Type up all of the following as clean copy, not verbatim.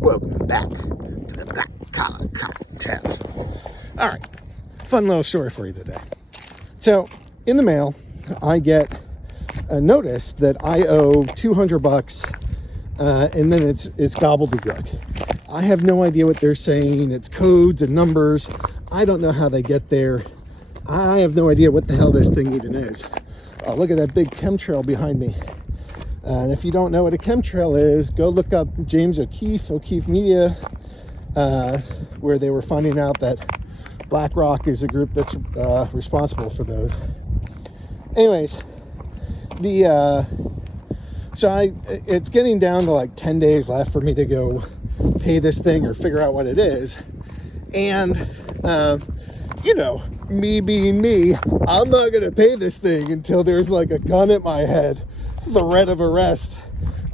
Welcome back to the Black Collar Test. All right, fun little story for you today. So, in the mail, I get a notice that I owe $200, and then it's gobbledygook. I have no idea what they're saying. It's codes and numbers. I don't know how they get there. I have no idea what the hell this thing even is. Oh, look at that big chemtrail behind me. And if you don't know what a chemtrail is, go look up James O'Keefe Media, where they were finding out that BlackRock is a group that's responsible for those. Anyways, it's getting down to like 10 days left for me to go pay this thing or figure out what it is. And, me being me, I'm not going to pay this thing until there's like a gun at my head, threat of arrest.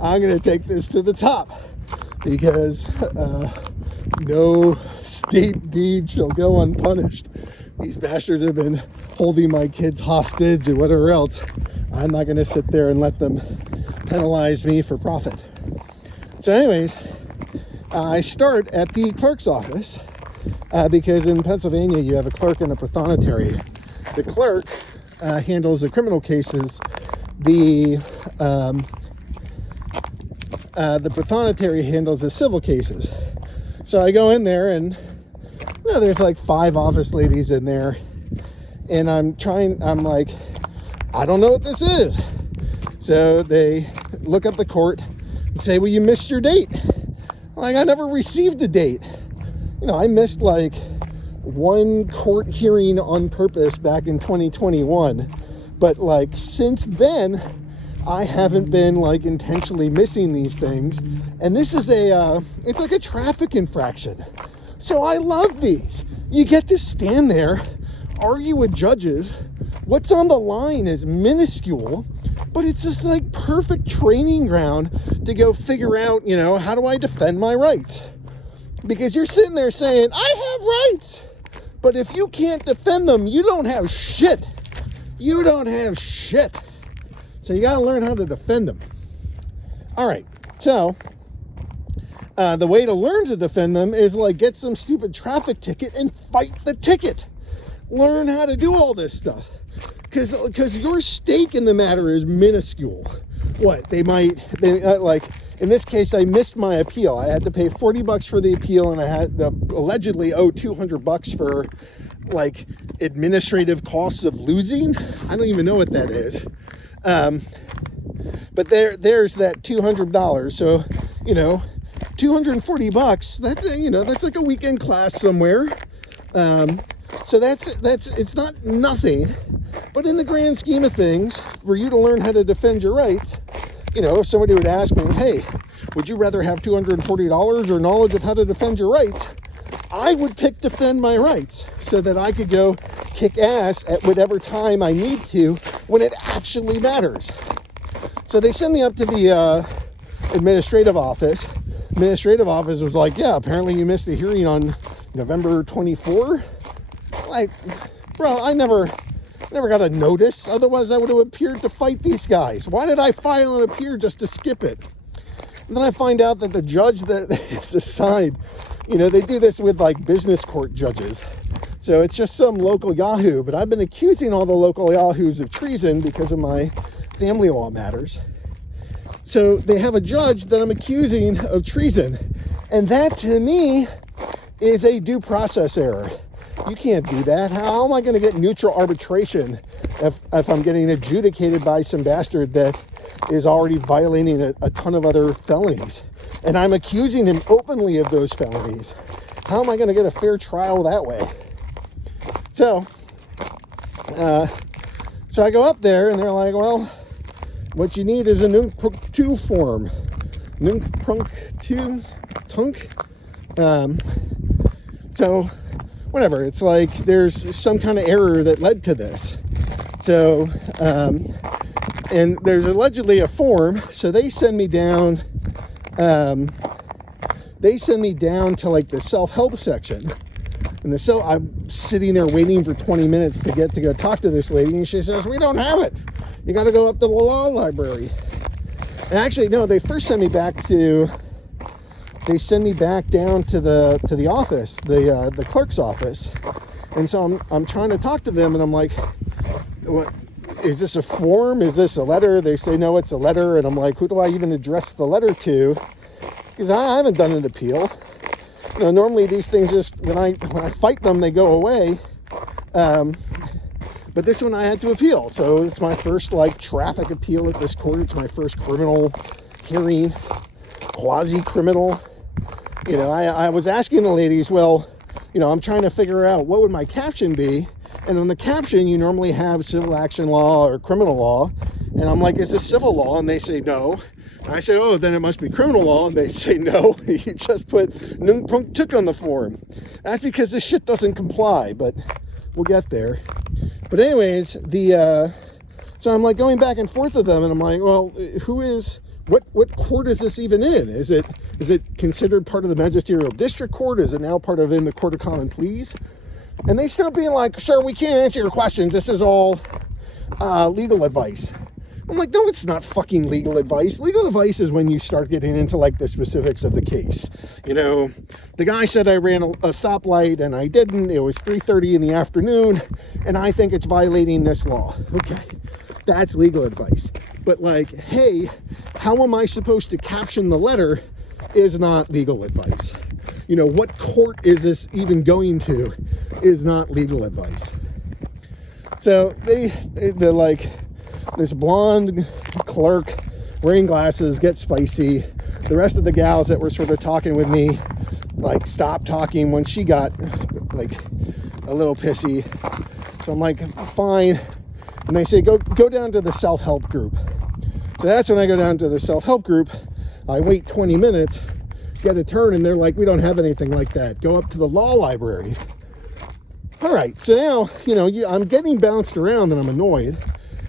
I'm going to take this to the top because no state deed shall go unpunished. These bastards have been holding my kids hostage or whatever else. I'm not going to sit there and let them penalize me for profit. So anyways, I start at the clerk's office because in Pennsylvania you have a clerk and a prothonotary. The clerk handles the criminal cases. The prothonotary handles the civil cases. So I go in there and there's like 5 office ladies in there, and I'm like, I don't know what this is. So they look up the court and say, well, you missed your date. Like, I never received a date. I missed like one court hearing on purpose back in 2021. But like since then, I haven't been like intentionally missing these things. And this is it's like a traffic infraction. So I love these. You get to stand there, argue with judges. What's on the line is minuscule, but it's just like perfect training ground to go figure out, how do I defend my rights? Because you're sitting there saying, I have rights. But if you can't defend them, you don't have shit. You don't have shit. So you got to learn how to defend them. All right. So the way to learn to defend them is like get some stupid traffic ticket and fight the ticket. Learn how to do all this stuff. Because your stake in the matter is minuscule. What? They like, in this case, I missed my appeal. I had to pay $40 for the appeal, and I had to allegedly owe $200 for like administrative costs of losing. I don't even know what that is. But there's that $200. So, $240. That's like a weekend class somewhere. So it's not nothing, but in the grand scheme of things, for you to learn how to defend your rights, if somebody would ask me, hey, would you rather have $240 or knowledge of how to defend your rights? I would pick defend my rights so that I could go kick ass at whatever time I need to when it actually matters. So they send me up to the administrative office. Administrative office was like, yeah, apparently you missed a hearing on November 24. Like, bro, I never got a notice. Otherwise, I would have appeared to fight these guys. Why did I file and appear just to skip it? And then I find out that the judge that is assigned, they do this with like business court judges. So it's just some local yahoo. But I've been accusing all the local yahoos of treason because of my family law matters. So they have a judge that I'm accusing of treason. And that, to me, is a due process error. You can't do that. How am I going to get neutral arbitration if I'm getting adjudicated by some bastard that is already violating a ton of other felonies? And I'm accusing him openly of those felonies. How am I going to get a fair trial that way? So I go up there and they're like, well, what you need is a Nunc 2 form. Nunc 2 Tunk. So whatever, it's like there's some kind of error that led to this. So, and there's allegedly a form, so they send me down to like the self-help section. And I'm sitting there waiting for 20 minutes to go talk to this lady, and she says, we don't have it. You got to go up to the law library. And actually, no, they first sent me back to they send me back down to the office, the clerk's office. And so I'm trying to talk to them, and I'm like, what, is this a form? Is this a letter? They say, no, it's a letter. And I'm like, who do I even address the letter to? Because I haven't done an appeal. You know, normally these things just, when I fight them, they go away. But this one I had to appeal. So it's my first like traffic appeal at this court. It's my first criminal hearing, quasi-criminal. You know, I was asking the ladies, well, you know, I'm trying to figure out what would my caption be. And on the caption, you normally have civil action law or criminal law. And I'm like, is this civil law? And they say no. And I say, oh, then it must be criminal law. And they say no. You just put nung prunk tuk on the form. That's because this shit doesn't comply, but we'll get there. But anyways, so I'm like going back and forth with them, and I'm like, well, what court is this even in? Is it considered part of the magisterial district court? Is it now part of in the court of common pleas? And they start being like, sir, we can't answer your questions. This is all legal advice. I'm like, no, it's not fucking legal advice. Legal advice is when you start getting into like the specifics of the case. You know, the guy said I ran a stoplight and I didn't. It was 3:30 in the afternoon, and I think it's violating this law. Okay, that's legal advice. But like, hey, how am I supposed to caption the letter is not legal advice. You know, what court is this even going to is not legal advice. So they're like, this blonde clerk wearing glasses gets spicy. The rest of the gals that were sort of talking with me like stopped talking when she got like a little pissy. So I'm like, fine. And they say, go down to the self-help group. So that's when I go down to the self-help group. I wait 20 minutes, get a turn, and they're like, we don't have anything like that. Go up to the law library. All right, so now, you know, I'm getting bounced around and I'm annoyed.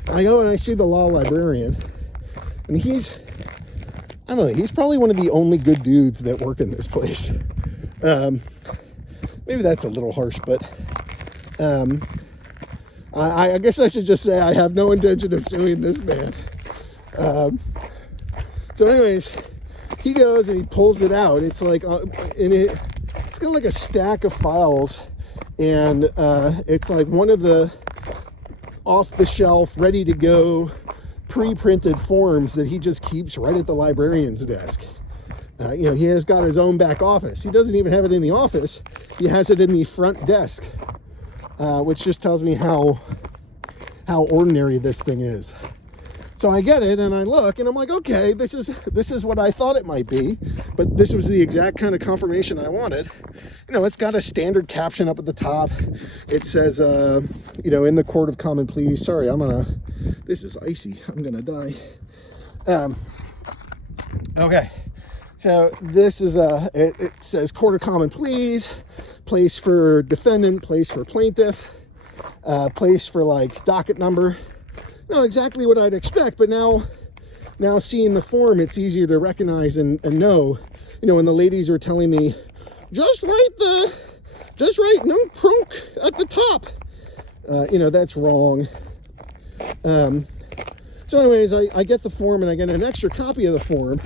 I go and I see the law librarian, and I don't know, he's probably one of the only good dudes that work in this place. Maybe that's a little harsh, but I guess I should just say I have no intention of suing this man. So anyways, he goes and he pulls it out. It's like, it's kind of like a stack of files, and it's like one of the off-the-shelf, ready-to-go, pre-printed forms that he just keeps right at the librarian's desk. You know, he has got his own back office. He doesn't even have it in the office. He has it in the front desk, which just tells me how ordinary this thing is. So I get it, and I look, and I'm like, okay, this is what I thought it might be, but this was the exact kind of confirmation I wanted. You know, it's got a standard caption up at the top. It says, you know, in the court of common pleas. Sorry, this is icy. I'm gonna die. Okay, so this is it says court of common pleas, place for defendant, place for plaintiff, place for like docket number. No, exactly what I'd expect, but now seeing the form, it's easier to recognize and know. You know, when the ladies are telling me, just write no prunk at the top. You know, that's wrong. So anyways, I get the form, and I get an extra copy of the form,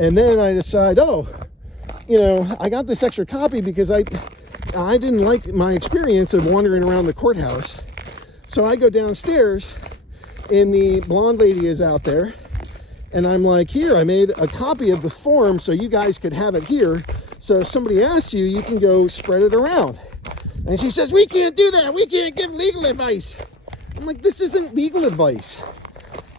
and then I decide, oh, you know, I got this extra copy because I didn't like my experience of wandering around the courthouse. So I go downstairs, and the blonde lady is out there, and I'm like, here, I made a copy of the form so you guys could have it here, so if somebody asks you, you can go spread it around. And she says, we can't do that, we can't give legal advice. I'm like, this isn't legal advice.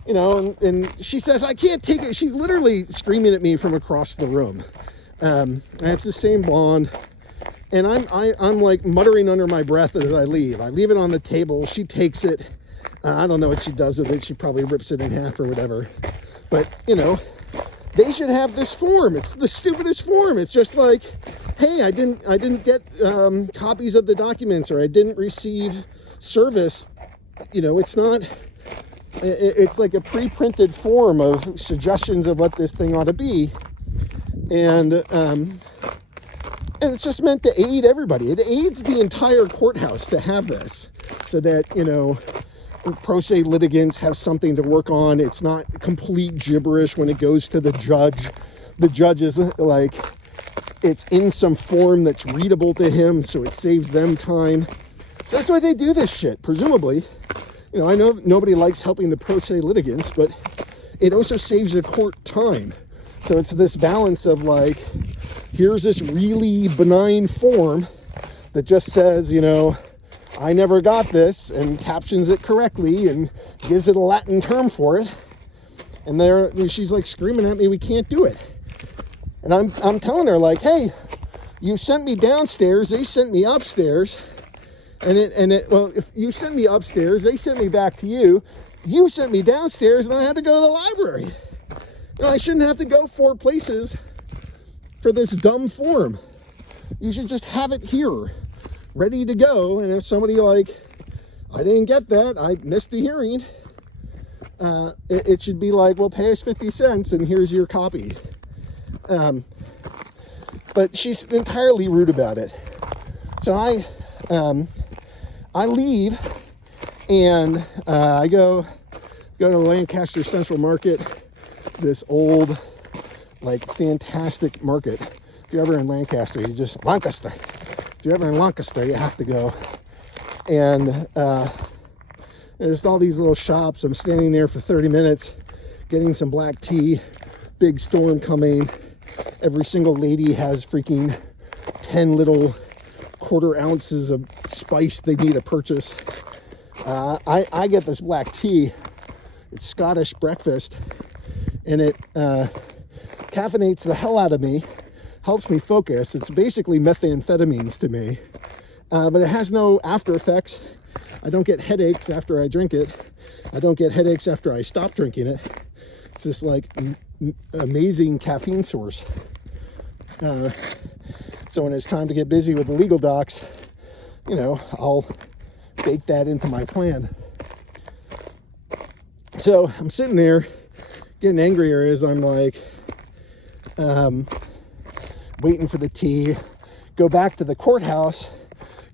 You know, and she says, I can't take it. She's literally screaming at me from across the room. And it's the same blonde. And I'm like muttering under my breath as I leave. I leave it on the table. She takes it. I don't know what she does with it. She probably rips it in half or whatever. But, you know, they should have this form. It's the stupidest form. It's just like, hey, I didn't get copies of the documents, or I didn't receive service. You know, it's it's like a pre-printed form of suggestions of what this thing ought to be. And it's just meant to aid everybody. It aids the entire courthouse to have this, so that, you know, pro se litigants have something to work on. It's not complete gibberish when it goes to the judge. The judge is like, it's in some form that's readable to him, so it saves them time. So that's why they do this shit, presumably. You know, I know nobody likes helping the pro se litigants, but it also saves the court time. So it's this balance of like, here's this really benign form that just says, you know, I never got this, and captions it correctly and gives it a Latin term for it. And she's like screaming at me, we can't do it. And I'm telling her like, hey, you sent me downstairs, they sent me upstairs. Well, if you sent me upstairs, they sent me back to you. You sent me downstairs, and I had to go to the library. You know, I shouldn't have to go 4 places for this dumb form. You should just have it here, ready to go. And if somebody like, I didn't get that, I missed the hearing, it should be like, well, pay us 50 cents, and here's your copy. But she's entirely rude about it. So I leave, and I go to Lancaster Central Market, this old, like, fantastic market. If you're ever in Lancaster, Lancaster. If you're ever in Lancaster, you have to go. And there's all these little shops. I'm standing there for 30 minutes, getting some black tea. Big storm coming. Every single lady has freaking 10 little quarter ounces of spice they need to purchase. I get this black tea. It's Scottish breakfast, and it caffeinates the hell out of me, helps me focus. It's basically methamphetamines to me, but it has no after effects. I don't get headaches after I drink it. I don't get headaches after I stop drinking it. It's this like amazing caffeine source. So when it's time to get busy with the legal docs, you know, I'll bake that into my plan. So I'm sitting there getting angrier as I'm like waiting for the tea, go back to the courthouse,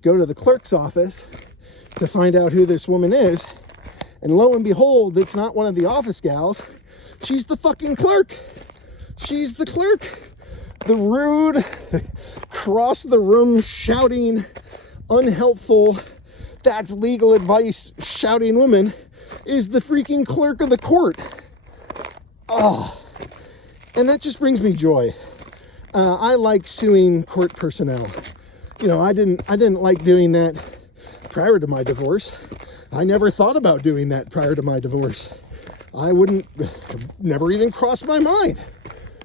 go to the clerk's office to find out who this woman is. And lo and behold, it's not one of the office gals. She's the fucking clerk. She's the clerk. The rude, cross the room shouting, unhelpful, that's legal advice shouting woman is the freaking clerk of the court. Oh, and that just brings me joy. I like suing court personnel. You know, I didn't like doing that prior to my divorce. I never thought about doing that prior to my divorce. Never even crossed my mind.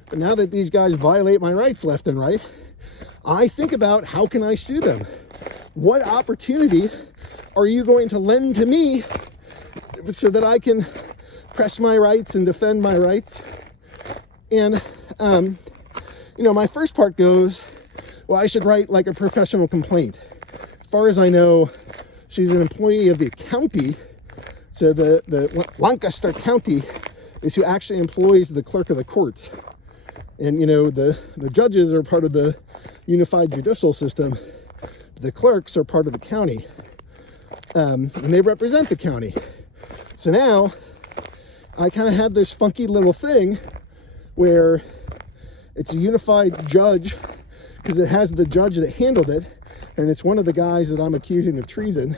But now that these guys violate my rights left and right, I think about how can I sue them? What opportunity are you going to lend to me so that I can press my rights and defend my rights? And, you know, my first part goes, well, I should write like a professional complaint. As far as I know, she's an employee of the county. So the Lancaster County is who actually employs the clerk of the courts. And, you know, the judges are part of the unified judicial system. The clerks are part of the county. And they represent the county. So now I kind of had this funky little thing where it's a unified judge because it has the judge that handled it. And it's one of the guys that I'm accusing of treason.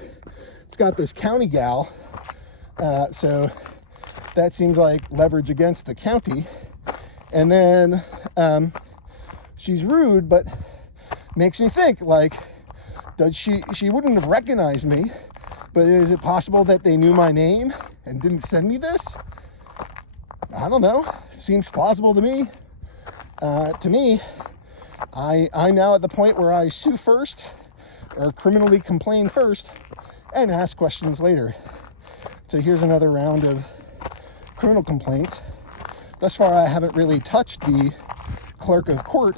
It's got this county gal. So that seems like leverage against the county. And then she's rude, but makes me think, like, she wouldn't have recognized me, but is it possible that they knew my name and didn't send me this? I don't know. Seems plausible to me. I'm now at the point where I sue first, or criminally complain first, and ask questions later. So here's another round of criminal complaints. Thus far, I haven't really touched the clerk of court,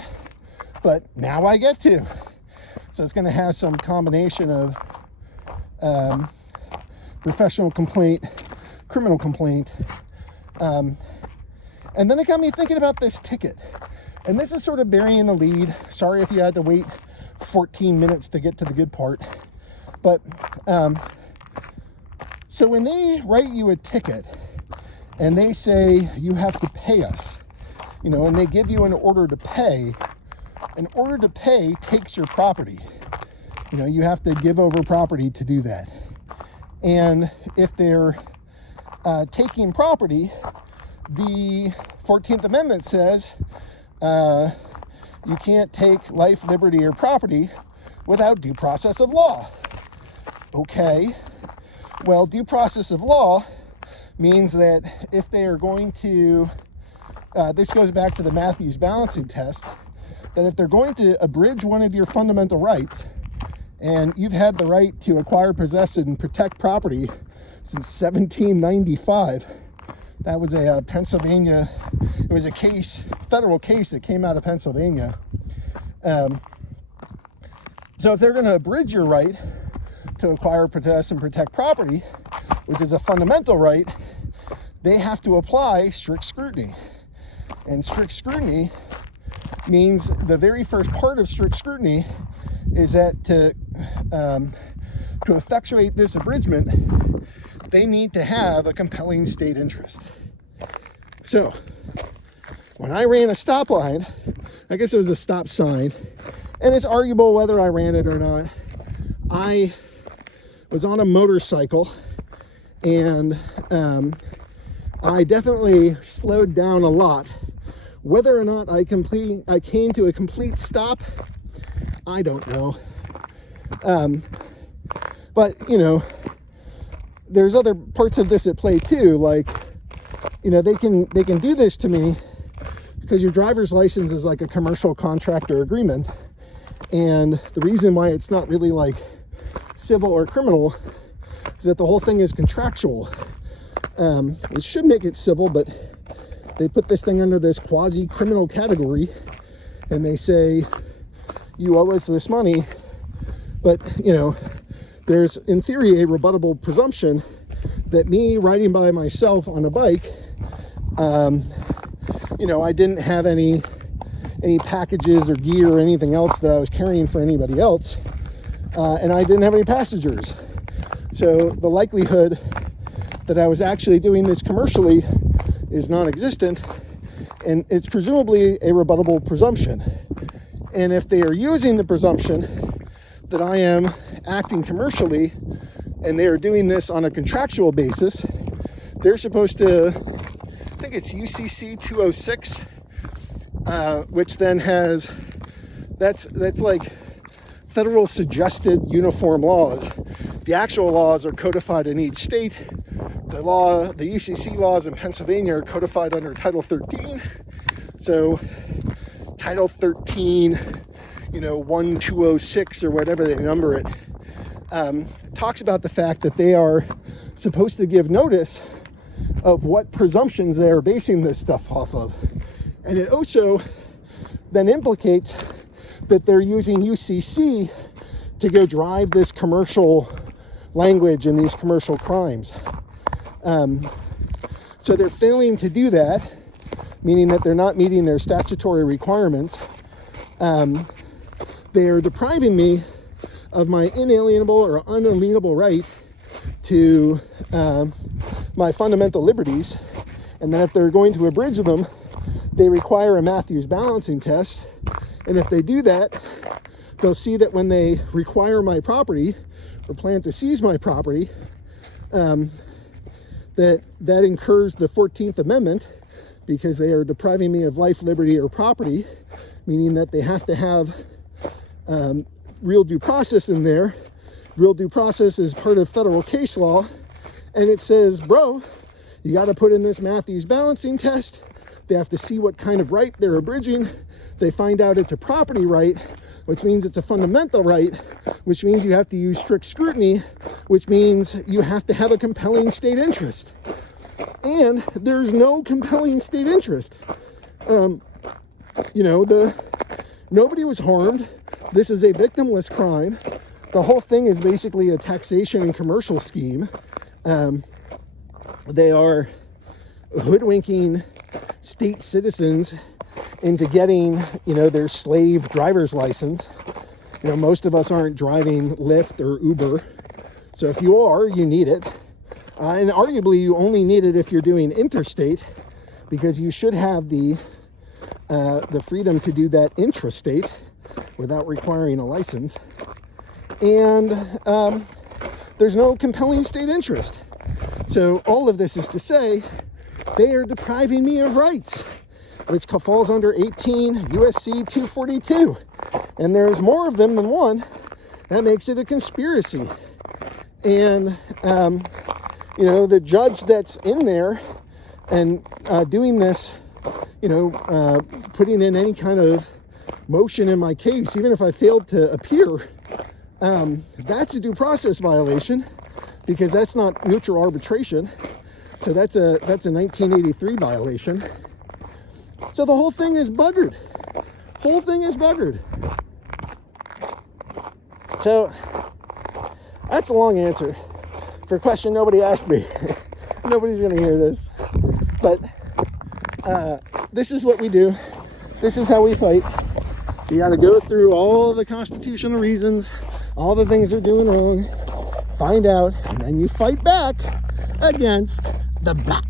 but now I get to. So it's going to have some combination of professional complaint, criminal complaint, and then it got me thinking about this ticket. And this is sort of burying the lead. Sorry if you had to wait 14 minutes to get to the good part. But so when they write you a ticket and they say you have to pay us, you know, and they give you an order to pay, in order to pay takes your property. You know, you have to give over property to do that. And if they're taking property, the 14th Amendment says you can't take life, liberty, or property without due process of law. Okay, well, due process of law means that if they are going to, this goes back to the Mathews Balancing Test, that if they're going to abridge one of your fundamental rights, and you've had the right to acquire, possess, and protect property since 1795. That was a Pennsylvania, it was a case, federal case that came out of Pennsylvania. So if they're going to abridge your right to acquire, possess, and protect property, which is a fundamental right, they have to apply strict scrutiny. And strict scrutiny means the very first part of strict scrutiny is that to effectuate this abridgment, they need to have a compelling state interest. So, when I ran a stop line, I guess it was a stop sign, and it's arguable whether I ran it or not. I was on a motorcycle, and I definitely slowed down a lot. Whether or not I came to a complete stop, I don't know. But, you know, there's other parts of this at play too. Like, you know, they can do this to me because your driver's license is like a commercial contractor agreement. And the reason why it's not really like civil or criminal is that the whole thing is contractual. It should make it civil, but they put this thing under this quasi-criminal category, and they say, you owe us this money. But, you know, there's, in theory, a rebuttable presumption that me riding by myself on a bike, you know, I didn't have any packages or gear or anything else that I was carrying for anybody else, and I didn't have any passengers. So the likelihood that I was actually doing this commercially is non-existent, and it's presumably a rebuttable presumption. And if they are using the presumption that I am acting commercially and they are doing this on a contractual basis, they're supposed to, I think it's UCC 206, which then has, that's like federal suggested uniform laws. The actual laws are codified in each state. The UCC laws in Pennsylvania are codified under Title 13. So Title 13, you know, 1206 or whatever they number it, talks about the fact that they are supposed to give notice of what presumptions they are basing this stuff off of. And it also then implicates that they're using UCC to go drive this commercial language and these commercial crimes. So they're failing to do that, meaning that they're not meeting their statutory requirements. They are depriving me of my inalienable or unalienable right to my fundamental liberties. And then if they're going to abridge them, they require a Mathews Balancing Test. And if they do that, they'll see that when they require my property or plan to seize my property, that incurs the 14th Amendment, because they are depriving me of life, liberty, or property, meaning that they have to have real due process in there. Real due process is part of federal case law, and it says, bro, you got to put in this Mathews Balancing Test. They have to see what kind of right they're abridging. They find out it's a property right, which means it's a fundamental right, which means you have to use strict scrutiny, which means you have to have a compelling state interest. And there's no compelling state interest. You know, nobody was harmed. This is a victimless crime. The whole thing is basically a taxation and commercial scheme. They are hoodwinking state citizens into getting, you know, their slave driver's license. You know, most of us aren't driving Lyft or Uber. So if you are, you need it. And arguably you only need it if you're doing interstate, because you should have the the freedom to do that intrastate without requiring a license. And there's no compelling state interest. So all of this is to say, they are depriving me of rights, which falls under 18 USC 242. And there's more of them than one. That makes it a conspiracy. And, you know, the judge that's in there and doing this, you know, putting in any kind of motion in my case, even if I failed to appear, that's a due process violation, because that's not neutral arbitration. So that's a 1983 violation. So the whole thing is buggered. Whole thing is buggered. So that's a long answer for a question nobody asked me. Nobody's going to hear this. But this is what we do. This is how we fight. You got to go through all the constitutional reasons, all the things they're doing wrong, find out, and then you fight back against the back.